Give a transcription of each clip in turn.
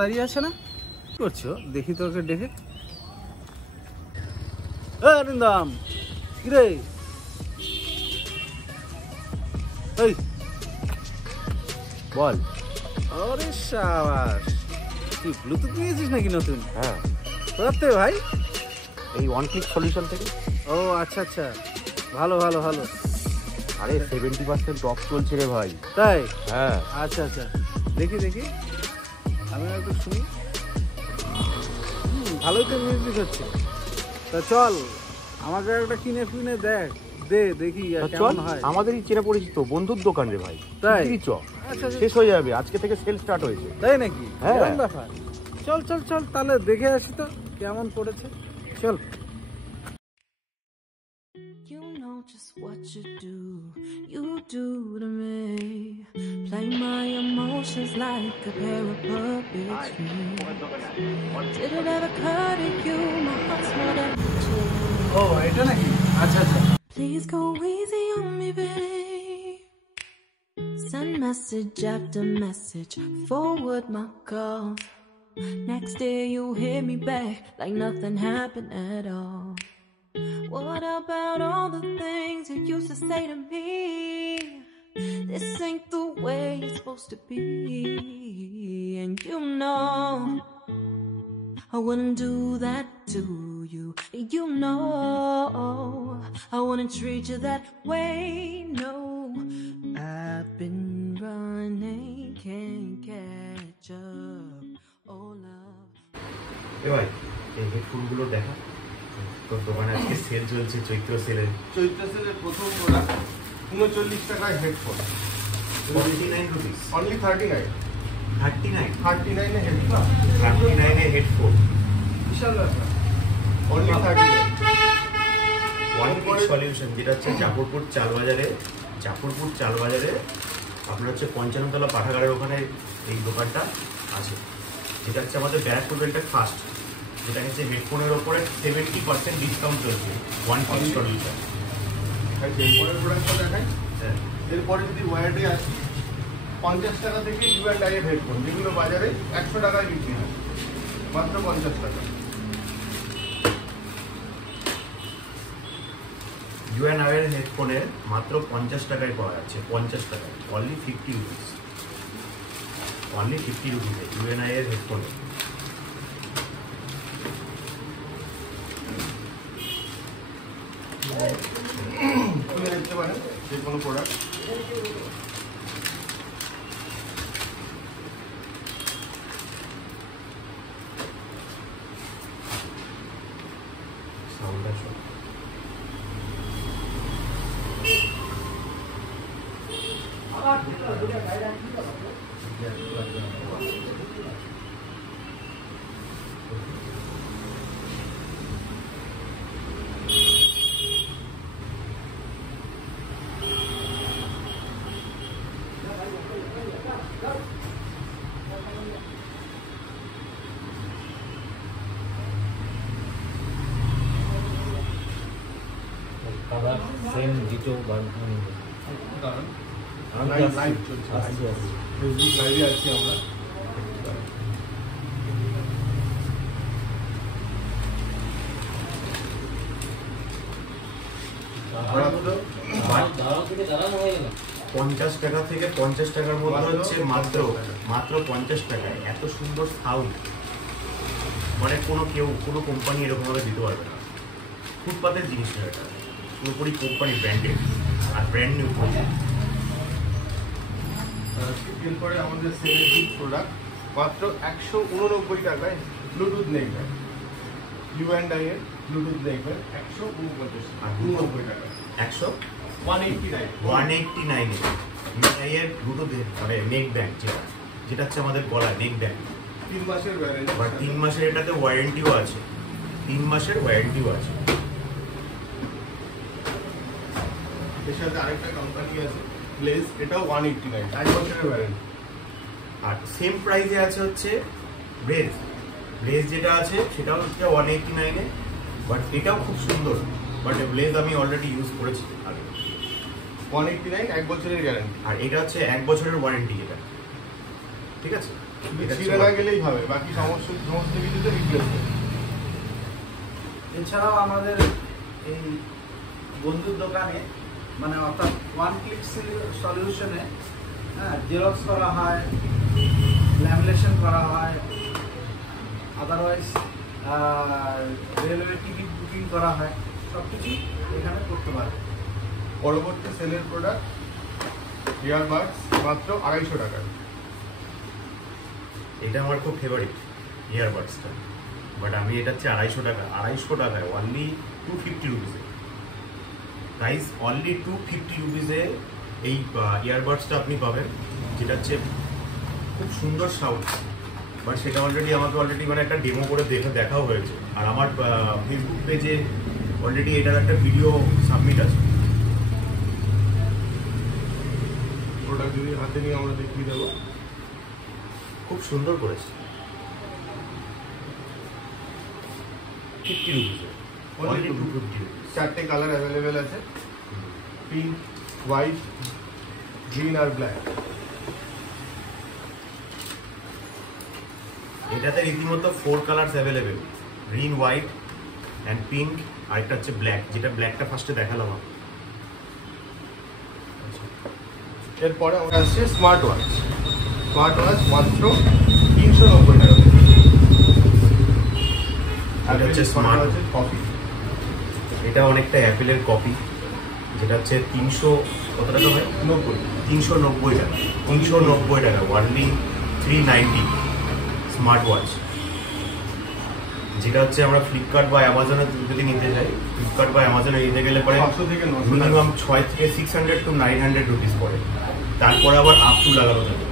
দাঁড়িয়ে আছে না? কি করছো? দেখি তোকে ডেকে। অরিন্দম, কিরে? এই বল। আরে শাবাশ, তুই ব্লুটুথ নিয়েছিস নাকি নতুন? হ্যাঁ। কোথা থেকে ভাই? এই ওয়ান ক্লিক সলিউশন থেকে। ও আচ্ছা আচ্ছা, ভালো ভালো ভালো। আরে 70% অফ চলছে রে ভাই। তাই? হ্যাঁ। আচ্ছা আচ্ছা, দেখি দেখি, আমি একটু শুনি। ভালোই তো মিউজিক হচ্ছে। তা চল, আমাকে একটা কিনে ফিনে দেখ, দে দেখি কেমন হয়। আমাদেরই চেনা পরিচিত বন্ধুর দোকান রে ভাই। তাই? চ, আচ্ছা শেষ হয়ে যাবে, আজকে থেকে সেল স্টার্ট হয়েছে। তাই নাকি? হ্যাঁ। এরকম ব্যাপার। চল চল চল, তাহলে দেখে আসি তো কেমন পড়েছে। চল। You know just what you do to me. Play my emotions like a pair of puppets. Did it ever occur to you my heart's more than two? ও এটা নাকি? আচ্ছা আচ্ছা। Please go easy on me, babe. Send message after message, forward my calls. Next day you hit me back like nothing happened at all. What about all the things you used to say to me? This ain't the way it's supposed to be. And you know I wouldn't do that to you. You know I wouldn't treat you that way. No, I've been running, can't catch up. Oh love. এ ভাই, এই হেডফোনগুলো দেখা। তোর দোকানে আজকে sell চলছে, চৈত্র সেলের প্রথম product 39 টাকায় হেডফোন, 49 রুপিস, অনলি 39 39 এ হেডফোন, 39 এ হেডফোন, বিশাল ব্যাপার। অনলি 39 ওয়ান ক্লিক সলিউশন, যেটা হচ্ছে জাফরপুর চালবাজারে আপনার হচ্ছে 55 তলা পাঠাগারের ওখানে এই দোকানটা আছে। যেটা হচ্ছে আমাদের ব্যারাকপুর রেলটা ফার্স্ট, যেটা হচ্ছে হেডফোনের ওপরে 70% ডিসকাউন্ট চলছে। One click solution. এরপরের প্রোডাক্টটা দেখাই। হ্যাঁ, এরপরে যদি ওয়ার্ডে আসি, 50 টাকা থেকে U&I এর হেডফোন, যেগুলো বাজারে 100 টাকায় বিক্রি হয়, মাত্র 50 টাকা। U&I এর হেডফোনের মাত্র 50 টাকায় পাওয়া যাচ্ছে। 50 টাকায়, অনলি 50 রুপিস, অনলি 50 রুপিসে U&I এর হেডফোনে। খুলে দেখতে পারেন যে কোনো প্রোডাক্ট। সাউন্ড আসো। কালার সেম ডিটো লাইভ চলছে, ফেসবুক লাইভে আছি আমরা। দাঁড়াও থেকে দাঁড়ানো হয়ে গেল। 50 টাকা থেকে 50 টাকার মধ্যে হচ্ছে মাত্র 50 টাকায় এত সুন্দর সাউন্ড, মানে কোনো কোম্পানি এরকম ভাবে দিতে পারবে না। ফুটপাতের জিনিসটা এটা পুরোপুরি কোম্পানি ব্র্যান্ডেড আর ব্র্যান্ড নিউ প্রোডাক্ট। এরপরে আমাদের সেলের প্রোডাক্ট মাত্র 189 টাকায় ব্লুটুথ নেকব্যান্ড, U&I এর ব্লুটুথ নেকব্যান্ড 189 টাকা। 189 U&I এর ব্লুটুথ মানে নেক ব্যান্ড, যেটা হচ্ছে আমাদের গলা নেক ব্যান্ড। 3 মাসের ওয়ারেন্টি, আবার 3 মাসের এটাতে ওয়ারেন্টিও আছে, 3 মাসের ওয়ারেন্টিও আছে। এর সাথে আরেকটা কোম্পানি আছে প্লেস, এটাও 189, 1 বছরের ওয়ারেন্টি। আর সেম প্রাইসে আছে হচ্ছে ব্রেজ যেটা আছে সেটাও হচ্ছে 189 এ, বাট এটাও খুব সুন্দর। বাট ব্লেজ আমি অলরেডি ইউজ করেছি আগে। 189, 1 বছরের গ্যারান্টি। আর এটা হচ্ছে 1 বছরের ওয়ারেন্টি, এটা ঠিক আছে। এটা ছিঁড়ে না গেলেই হবে, বাকি সমস্ত কিছুতে রিপ্লেসমেন্ট। এছাড়াও আমাদের এই বন্ধুর দোকানে মানে অর্থাৎ ওয়ান ক্লিক সলিউশনে জেরক্স করা হয়, ল্যামিনেশন করা হয়, আদারওয়াইজ রেলওয়ে টিকিট বুকিং করা হয়, সব কিছুই এখানে করতে পারে। পরবর্তী সেলের প্রোডাক্ট ইয়ারবাডস মাত্র 250 টাকা। এটা আমার খুব ফেভারিট ইয়ারবাডসটা, বাট আমি এটা হচ্ছে 250 টাকায় অনলি 250 রুপিসে। প্রাইস অনলি 250 রুপিসে এই ইয়ারবাডসটা আপনি পাবেন, যেটা হচ্ছে খুব সুন্দর সাউন্ড। বাট সেটা আমাকে অলরেডি মানে একটা ডেমো করে দেখাও হয়েছে, আর আমার ফেসবুক পেজে অলরেডি এটার একটা ভিডিও সাবমিট আছে। প্রোডাক্ট যদি হাতে নিয়ে আমরা দেখিয়ে দেবো। খুব সুন্দর করেছে। 50 রুপিসে অনলি 250 রুপিস। 4টে কালার অ্যাভেলেবেল আছে, পিঙ্ক, হোয়াইট, গ্রিন আর ব্ল্যাক। এটাতে রীতিমতো 4 colours available, green, white and pink, আর একটা হচ্ছে ব্ল্যাক, যেটা ব্ল্যাকটা ফার্স্টে দেখালাম। এরপরে আমরা আসছে স্মার্ট ওয়াচ। স্মার্ট ওয়াচ মাত্র 390 টাকা। এটা হচ্ছে স্মার্ট ওয়াচের কপি। এটা অনেকটা অ্যাপেলের কপি, যেটা হচ্ছে 300 কত টাকা হয়? 390 টাকা। 390 টাকা, ওয়ানলি 390 স্মার্ট ওয়াচ। যেটা হচ্ছে আমরা ফ্লিপকার্ট বা অ্যামাজনে যদি নিতে যাই, ফ্লিপকার্ট বা অ্যামাজনে নিতে গেলে পরে 500 থেকে 900 মিনিমাম 6 থেকে 600 to 900 রুপিস পড়ে, তারপরে আবার আপ টু লাগানো থাকে।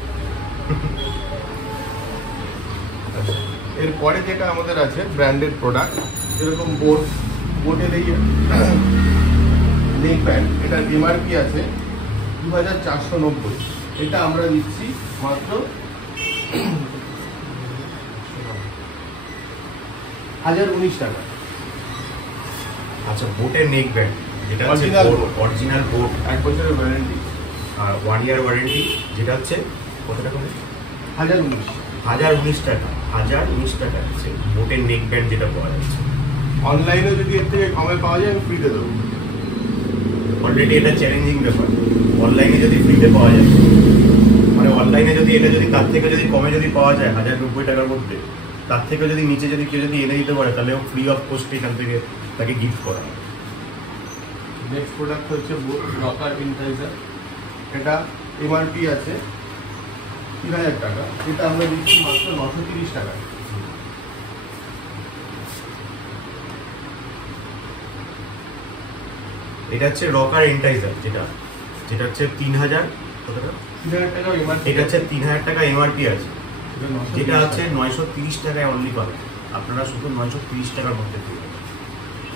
এরপরে যেটা আমাদের আছে ব্র্যান্ডেড প্রোডাক্ট, যেরকম বোটের এই নেক ব্যান্ড, এটার এমআরপি আছে 2490। এটা আমরা দিচ্ছি মাত্র 1019 টাকা। আচ্ছা, বোটের নেক ব্যান্ড, যেটা হচ্ছে অরিজিনাল বোট, 1 বছরের ওয়ারেন্টি, আর 1 ইয়ার ওয়ারেন্টি, যেটা হচ্ছে কত টাকা? 1019। 1019 টাকা। 1019 টাকা হচ্ছে বোটের নেক ব্যান্ড যেটা পাওয়া যাচ্ছে। অনলাইনে যদি এর থেকে কমে পাওয়া যায় আমি ফ্রিতে দেবো। অলরেডি এটা চ্যালেঞ্জিং ব্যাপার, অনলাইনে যদি ফ্রিতে পাওয়া যায়, মানে অনলাইনে যদি এটা যদি তার থেকে যদি কমে যদি পাওয়া যায় 1090 টাকার মধ্যে, তার থেকে যদি নিচে যদি কেউ যদি এনে দিতে পারে, তাহলে ফ্রি অফ কস্ট এখান থেকে তাকে গিফট করা হয়। নেক্সট প্রোডাক্ট হচ্ছে রকার ইনটাইজার। এটা এমআরপি আছে 3000 টাকা, এটা আমরা দিচ্ছি মাত্র 930 টাকা। এটা হচ্ছে রকার এন্টাইজার, যেটা হচ্ছে 3000 কত টাকা? 3000 টাকা এমআরপি। এটা হচ্ছে 3000 টাকা এমআরপি আছে, যেটা হচ্ছে 930 টাকায় অনলি পাবেন। আপনারা শুধু 930 টাকার মধ্যে পেয়ে যাবেন,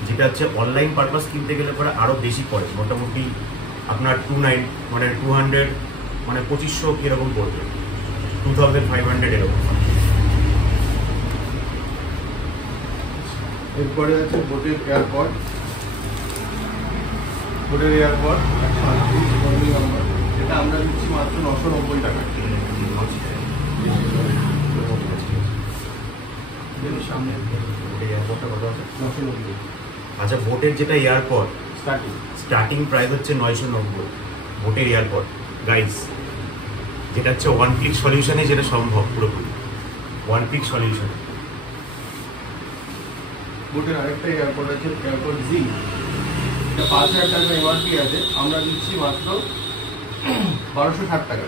যেটা হচ্ছে অনলাইন পারপাস কিনতে গেলে পরে আরও বেশি পড়ে, মোটামুটি আপনার 200 মানে 2500 কীরকম পড়বে, 2500 এরকম। এরপরে আছে বোটের এয়ারপড। বোটের এয়ারপড 138 নম্বর, এটা আমরা দিচ্ছি মাত্র 990 টাকা। সামনে এয়ারপোর্টটা কত আছে? 990 আচ্ছা, বোটের যেটা এয়ারপড স্টার্টিং প্রাইস হচ্ছে 990 বোটের এয়ারপড গাইস, যেটা হচ্ছে ওয়ান ক্লিক সলিউশনে যেটা সম্ভব, পুরোপুরি ওয়ান ক্লিক সলিউশন। বোটের আরেকটা এয়ারপড আছে এয়ারপড জি, এটা 5000 টাকা এমআরপি আছে, আমরা দিচ্ছি মাত্র 1260 টাকা।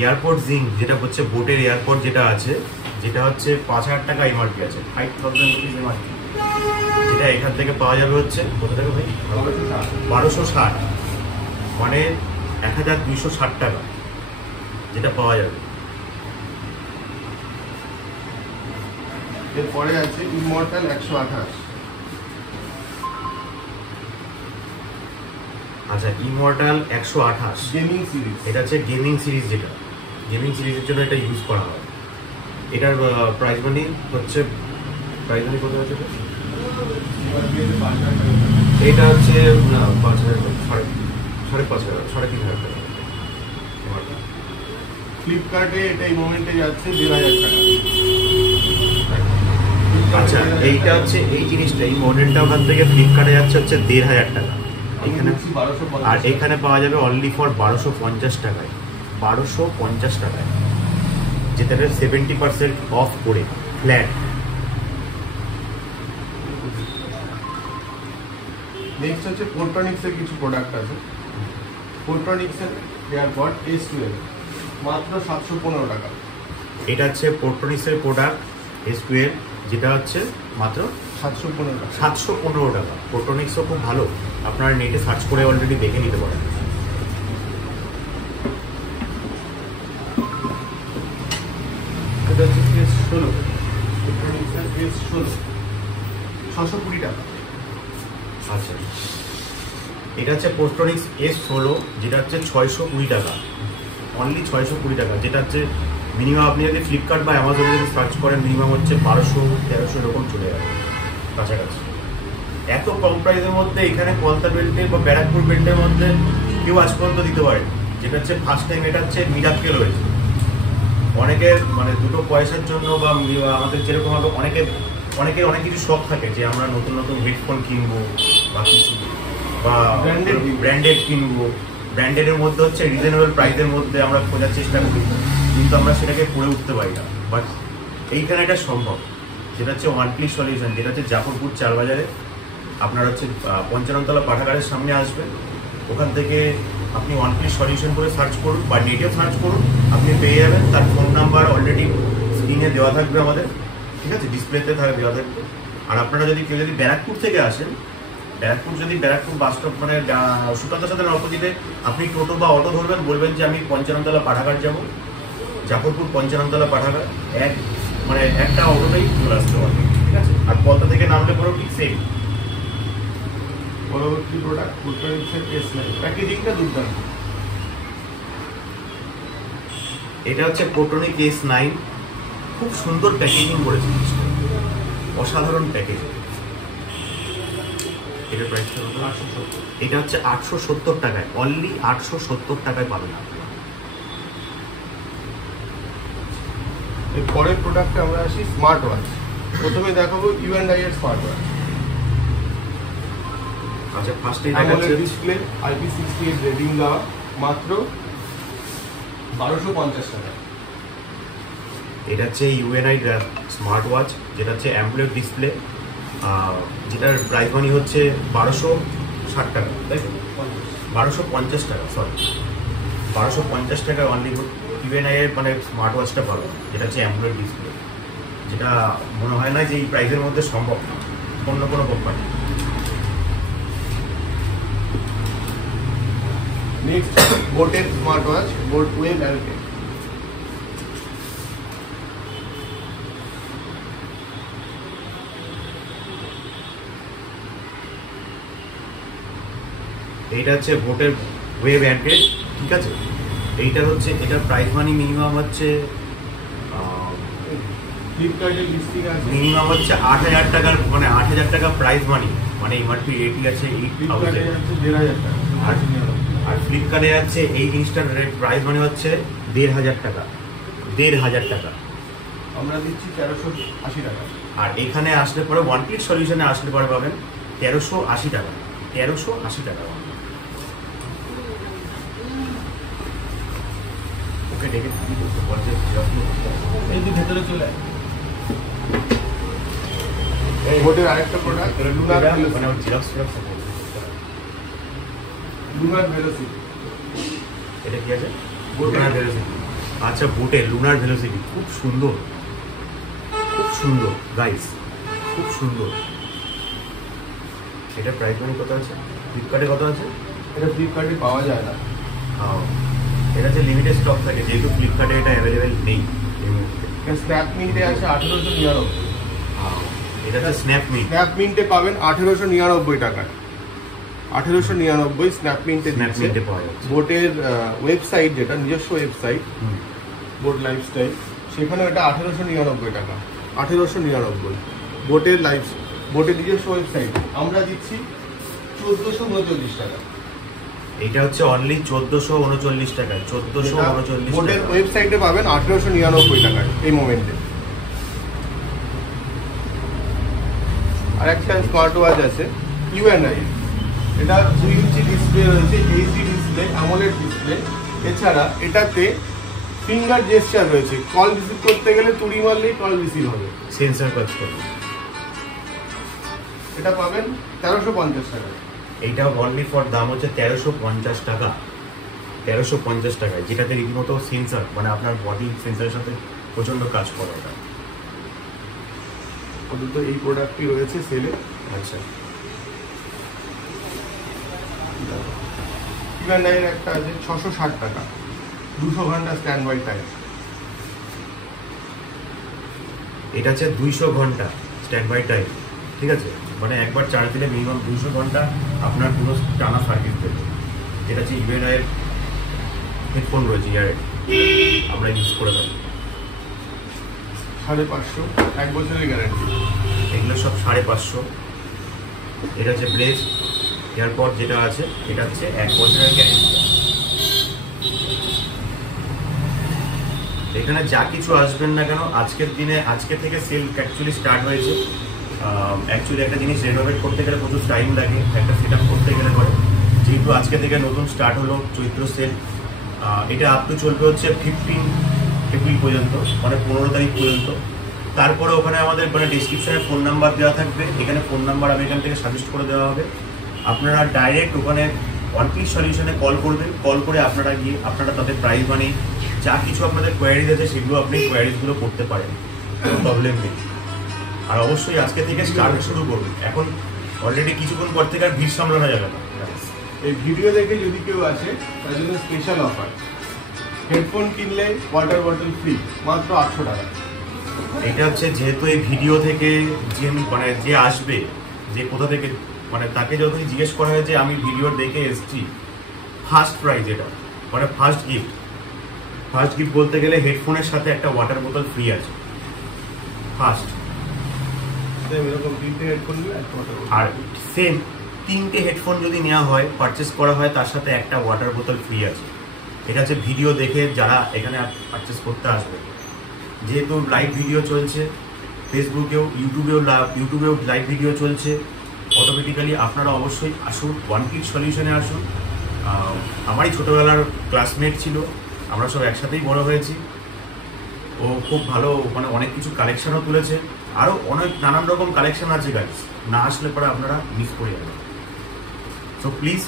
এয়ারপড জিং, যেটা হচ্ছে বোটের এয়ারপড যেটা আছে, যেটা হচ্ছে 5000 টাকা এমআরপি আছে, 5000 রুপিস এমআরপি, যেটা এখান থেকে পাওয়া যাবে হচ্ছে কত টাকা ভাই? 1260, মানে 1260 টাকা যেটা পাওয়া যাবে। এরপরে আছে ইমমর্টাল 128। আচ্ছা, ইমমর্টাল 128 গেমিং সিরিজ। এটা হচ্ছে গেমিং সিরিজ, যেটা গেমিং সিরিজের জন্য এটা ইউজ করা হয়। এটার প্রাইস মানি হচ্ছে কত হচ্ছে? এটা হচ্ছে না 5000, 3500, 3500 টাকা। ফ্লিপকার্টে এটা এই মোমেন্টে যাচ্ছে 1500 টাকা। আচ্ছা, এইটা হচ্ছে এই জিনিসটা, এই মডেলটা ওখান থেকে ফ্লিপকার্টে যাচ্ছে হচ্ছে 1500 টাকা এখানে, আর এখানে পাওয়া যাবে অনলি ফর 1250 টাকায়। 1250 টাকায়, যেটাতে 70% অফ করে ফ্ল্যাট। নেক্সট হচ্ছে পোর্ট্রনিক্সের কিছু প্রোডাক্ট আছে। পোর্ট্রনিক্সের এয়ারপড S12 মাত্র 715 টাকা। এটা হচ্ছে পোর্ট্রনিক্সের প্রোডাক্ট S12, যেটা হচ্ছে মাত্র 715 টাকা। 715 টাকা। পোর্ট্রনিক্সও খুব ভালো, আপনারা নেটে সার্চ করে অলরেডি দেখে নিতে পারেন। এটা হচ্ছে S16, পোর্ট্রনিক্সের S16 620 টাকা। আচ্ছা, এটা হচ্ছে পোর্ট্রনিক্স S16, যেটা হচ্ছে 620 টাকা, অনলি 620 টাকা। যেটা হচ্ছে মিনিমাম আপনি যদি ফ্লিপকার্ট বা অ্যামাজনে যদি সার্চ করেন মিনিমাম হচ্ছে 1200-1300 এরকম চলে যাবে কাছাকাছি। এত কম প্রাইসের মধ্যে এখানে কলতা বেল্টে বা ব্যারাকপুর বেল্টের মধ্যে কেউ আজ পর্যন্ত দিতে পারে। যেটা হচ্ছে ফার্স্ট টাইম এটা হচ্ছে মিরাক্কেল হয়েছে। অনেকে মানে দুটো পয়সার জন্য বা আমাদের যেরকম হবে অনেকের অনেক কিছু শখ থাকে যে আমরা নতুন নতুন হেডফোন কিনবো বা কিছু, বা ব্র্যান্ডেড কিনবো। ব্র্যান্ডেডের মধ্যে হচ্ছে রিজনেবল প্রাইসের মধ্যে আমরা খোঁজার চেষ্টা করি, কিন্তু আমরা সেটাকে পড়ে উঠতে পারি না। বাট এইখানে এটা সম্ভব, যেটা হচ্ছে ওয়ান ক্লিক সলিউশন, যেটা হচ্ছে জাফরপুর চারবাজারে। আপনার হচ্ছে 55 তলা পাঠাগারের সামনে আসবেন, ওখান থেকে আপনি ওয়ান ক্লিক সলিউশন করে সার্চ করুন বা নেটেও সার্চ করুন, আপনি পেয়ে যাবেন। তার ফোন নাম্বার অলরেডি স্ক্রিনে দেওয়া থাকবে আমাদের, ঠিক আছে, ডিসপ্লেতে দেওয়া থাকবে। আর আপনারা যদি কেউ যদি ব্যারাকপুর থেকে আসেন, ব্যারাকপুর বাস স্টপ মানে সুকান্ত সাথের অপোজিটে আপনি টোটো বা অটো ধরবেন, বলবেন যে আমি 55 তলা পাঠাগার যাবো, জাফরপুর 55 তলা পাঠাগার, একটা অটোতেই চলে আসতে পারবে, ঠিক আছে। আর কলতা থেকে নামলে পরেও ঠিক সেম। পরবর্তী প্রোডাক্ট পোর্ট্রনিক্সের S9, প্যাকেজিংটা দুর্দান্ত। এটা হচ্ছে পোর্ট্রনিক S9, খুব সুন্দর প্যাকেজিং করেছে, অসাধারণ প্যাকেজিং। এটার প্রাইস এটা হচ্ছে 870 টাকায়, অনলি 870 টাকায় পাবেন আপনারা। এর পরের প্রোডাক্টে আমরা আসি স্মার্ট ওয়াচ। প্রথমে দেখাবো U&I এর স্মার্ট ওয়াচ। আচ্ছা, ফার্স্টে AMOLED ডিসপ্লে, IP68 রেটিং দেওয়া, মাত্র 1250 টাকা। এটা হচ্ছে U&I স্মার্ট ওয়াচ, যেটা হচ্ছে AMOLED ডিসপ্লে, যেটার প্রাইস মানি হচ্ছে 1260 টাকা, তাই তো? 1250 টাকা, সরি 1250 টাকায় অনলি U&I এর মানে স্মার্ট ওয়াচটা পাবে, যেটা হচ্ছে AMOLED ডিসপ্লে, যেটা মনে হয় না যে এই প্রাইসের মধ্যে সম্ভব অন্য কোনো কোম্পানি। নেক্সট বোটের স্মার্ট ওয়াচ, বোট ওয়েভ অ্যালকে। এইটা হচ্ছে বোটের ওয়েভ অ্যান্ড্রয়েড, ঠিক আছে। এইটা হচ্ছে এটার প্রাইস মানি মিনিমাম হচ্ছে ফ্লিপকার্টের লিস্টিং আছে, মিনিমাম হচ্ছে 8000 টাকার, মানে 8000 টাকা প্রাইস মানি, মানে এমআরপি রেটই আছে 8000। আর ফ্লিপকার্টে যাচ্ছে এই জিনিসটার রেট প্রাইস মানি হচ্ছে 1500 টাকা, 1500 টাকা। আমরা দিচ্ছি 1380 টাকা। আর এখানে আসলে পরে ওয়ান ক্লিক সলিউশনে আসলে পরে পাবেন 1380 টাকা, 1380 টাকা। ওকে, ডেকে এই যে ভেতরে চলে আয়। বোটের আরেকটা প্রোডাক্ট লুনার ভেলোসিটি। এটা কি আছে? Lunar velocity. আচ্ছা, বোটের লুনার ভেলোসিটি খুব সুন্দর, খুব সুন্দর গাইস, খুব সুন্দর। এটা প্রাইস মানি কত আছে? ফ্লিপকার্টে কত আছে? এটা ফ্লিপকার্টে পাওয়া যায় না। এটা হচ্ছে লিমিটেড স্টক থাকে, যেহেতু ফ্লিপকার্টে এটা অ্যাভেলেবেল নেই এই মুহূর্তে। স্ন্যাপমিন্টে আছে 1899। এটা হচ্ছে স্ন্যাপমিন্ট। স্ন্যাপমিন্টে পাবেন 1899 টাকায়। 1899 স্ন্যাপমিন্টে স্ন্যাপমিন্টে পাওয়া যাচ্ছে। বোটের ওয়েবসাইট, যেটা নিজস্ব ওয়েবসাইট বোট লাইফস্টাইল, সেখানে এটা 1899 টাকা। 1899 বোটের নিজস্ব ওয়েবসাইট আমরা দিচ্ছি 1439 টাকা। এটা হচ্ছে অনলি 1439 টাকায়, 1439 বোটের টাকা। ওয়েবসাইটে পাবেন 1899 টাকায় এই মোমেন্টে। আর একটা স্মার্ট ওয়াচ আছে ইউএনআই, এটা 2 ইঞ্চি ডিসপ্লে রয়েছে, এইচডি ডিসপ্লে, অ্যামোলেড ডিসপ্লে। এছাড়া এটাতে ফিঙ্গার জেস্চার রয়েছে, কল রিসিভ করতে গেলে তুড়ি মারলেই কল রিসিভ হবে। সেন্সর কাজ করে। এটা পাবেন 1350 টাকা। এইটা অনলি ফর দাম হচ্ছে 1350 টাকা, 1350 টাকায়, যেটাতে রীতিমতো সেন্সর, মানে আপনার বডি সেন্সরের সাথে প্রচন্ড কাজ করে এটা। অন্তত এই প্রোডাক্টটি রয়েছে সেলে। আচ্ছা, ইউএনআই এর একটা আছে 660 টাকা, 200 ঘন্টা স্ট্যান্ড বাই টাইম। এটা হচ্ছে 200 ঘন্টা স্ট্যান্ড বাই টাইম, ঠিক আছে, মানে একবার চার্জ দিলে মিনিমাম 200 ঘন্টা আপনার পুরো টানা সার্কিট দেবে। এটা হচ্ছে ইউএনআই এর হেডফোন রয়েছে, ইয়ার আমরা ইউজ করে থাকি। 550, 1 বছরের গ্যারান্টি। এগুলো সব 550। এটা হচ্ছে ব্লেজ এয়ারপড যেটা আছে, এটা হচ্ছে 1 বছরের গ্যারান্টি। এখানে যা কিছু আসবেন না কেন, আজকের দিনে, আজকে থেকে সেল অ্যাকচুয়ালি স্টার্ট হয়েছে। অ্যাকচুয়ালি একটা জিনিস রেনোভেট করতে গেলে প্রচুর টাইম লাগে, একটা সেট আপ করতে গেলে পরে, যেহেতু আজকে থেকে নতুন স্টার্ট হলো চৈত্র সেল। এটা আপ টু চলবে হচ্ছে 15 এপ্রিল পর্যন্ত, মানে 15 তারিখ পর্যন্ত। তারপরে ওখানে আমাদের মানে ডিসক্রিপশনে ফোন নাম্বার দেওয়া থাকবে, এখানে ফোন নাম্বার আমি এখান থেকে সাজেস্ট করে দেওয়া হবে। আপনারা ডাইরেক্ট ওখানে ওয়ান ক্লিক সলিউশনে কল করবেন, কল করে আপনারা গিয়ে আপনারা তাদের প্রাইস মানে যা কিছু আপনাদের কোয়ারিজ আছে সেগুলো আপনি কোয়ারিজগুলো করতে পারেন, কোনো প্রবলেম নেই। আর অবশ্যই আজকে থেকে স্টার্ট শুরু করবেন, এখন অলরেডি কিছুক্ষণ পর থেকে আর ভিড় সামলানো যাবে না। এই ভিডিও দেখে যদি কেউ আসে তার জন্য স্পেশাল অফার, হেডফোন কিনলে ওয়াটার বটল ফ্রি, মাত্র 800 টাকা। এটা হচ্ছে যেহেতু এই ভিডিও থেকে যে মানে যে আসবে, যে কোথা থেকে, মানে তাকে যতই জিজ্ঞেস করা হয় যে আমি ভিডিও দেখে এসেছি, ফার্স্ট প্রাইজ এটা, মানে ফার্স্ট গিফট। ফার্স্ট গিফট বলতে গেলে হেডফোনের সাথে একটা ওয়াটার বোতল ফ্রি আছে, ফার্স্ট। এরকম 3টে হেডফোন নিলে একটা water bottle। আর সেম 3টে হেডফোন যদি নেওয়া হয়, পারচেস করা হয়, তার সাথে একটা ওয়াটার বোতল ফ্রি আছে। এটা হচ্ছে ভিডিও দেখে যারা এখানে পারচেস করতে আসবে। যেহেতু লাইভ ভিডিও চলছে ফেসবুকেও, ইউটিউবেও লাইভ ভিডিও চলছে, অটোমেটিক্যালি আপনারা অবশ্যই আসুন, ওয়ান ক্লিক সলিউশনে আসুন। আমারই ছোটোবেলার ক্লাসমেট ছিল, আমরা সব একসাথেই বড় হয়েছি। ও খুব ভালো, মানে অনেক কিছু কালেকশনও তুলেছে, আরও অনেক নানান রকম কালেকশন আছে গাইস, না আসলে পরে আপনারা মিস করে যাবেন। So please,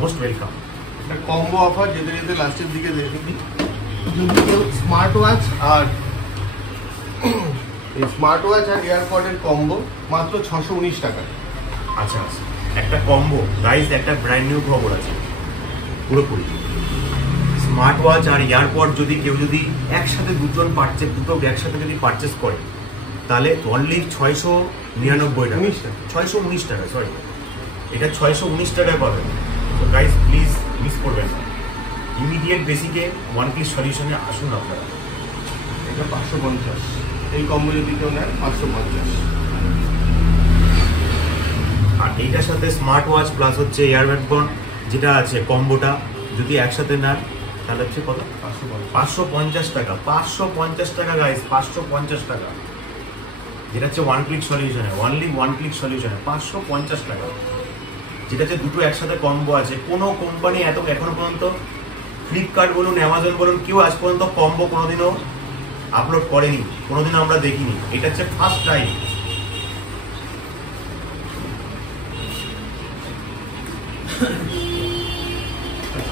most welcome. একটা কম্বো অফার যেতে যেতে লাস্টের দিকে দেখে দিই। যদি কেউ স্মার্ট ওয়াচ আর এই স্মার্ট ওয়াচ আর এয়ারপডের কম্বো মাত্র 619 টাকা। আচ্ছা আচ্ছা, একটা কম্বো গাইস, একটা ব্র্যান্ড নিউ খবর আছে পুরোপুরি। স্মার্ট ওয়াচ আর এয়ারপড যদি কেউ যদি একসাথে দুটো একসাথে যদি পারচেস করে, তাহলে অনলি 699 টাকা, 619 টাকা, সরি, এটা 619 টাকায় পাবেন। তো গাইস প্লিজ মিস করবেন না, ইমিডিয়েট বেসিকে ওয়ান ক্লিক সলিউশনে আসুন আপনারা। এটা 550, এই কম্বো যদি কেউ নেয় 550। আর এইটার সাথে স্মার্ট ওয়াচ প্লাস হচ্ছে এয়ারব্যাগন যেটা আছে কম্বোটা যদি একসাথে নেন, তাহলে হচ্ছে কত? 550 টাকা, 550 টাকা গাইস, 550 টাকা, যেটা হচ্ছে ওয়ান ক্লিক সলিউশনে, অনলি ওয়ান ক্লিক সলিউশনে 550 টাকা, যেটা হচ্ছে দুটো একসাথে কম্বো আছে। কোনো কোম্পানি এখনো পর্যন্ত, ফ্লিপকার্ট বলুন, অ্যামাজন বলুন, কেউ আজ পর্যন্ত কম্বো কোনোদিনও আপলোড করেনি, কোনোদিনও আমরা দেখিনি। এটা হচ্ছে ফার্স্ট টাইম।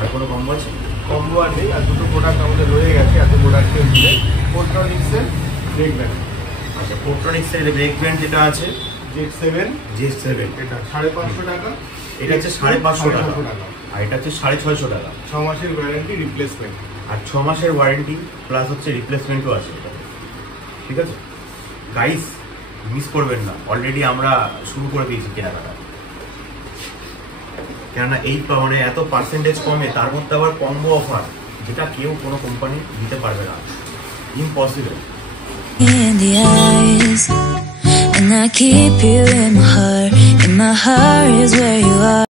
আর কোনো কম্বো আছে? কম্বো আর নেই, আর দুটো প্রোডাক্ট আমাদের রয়ে গেছে, এত প্রোডাক্টের দিলে পোর্ট্রনিক্সের ব্রেক ব্যান্ড। আচ্ছা, পোর্ট্রনিক্সের ব্রেক ব্যান্ড যেটা আছে Z7, এটা 550 টাকা, এটা হচ্ছে 550 টাকা, আর এটা হচ্ছে 650 টাকা। 6 মাসের ওয়ারেন্টি, রিপ্লেসমেন্ট, আর 6 মাসের ওয়ারেন্টি প্লাস হচ্ছে রিপ্লেসমেন্টও আছে এটা, ঠিক আছে গাইস, মিস করবেন না। অলরেডি আমরা শুরু করে দিয়েছি কেনাকাটা, কেননা এই মানে এত পার্সেন্টেজ কমে, তার মধ্যে আবার কম্বো অফার, যেটা কেউ কোনো কোম্পানি দিতে পারবে না, impossible. In the eyes, and I keep you in my heart is where you are.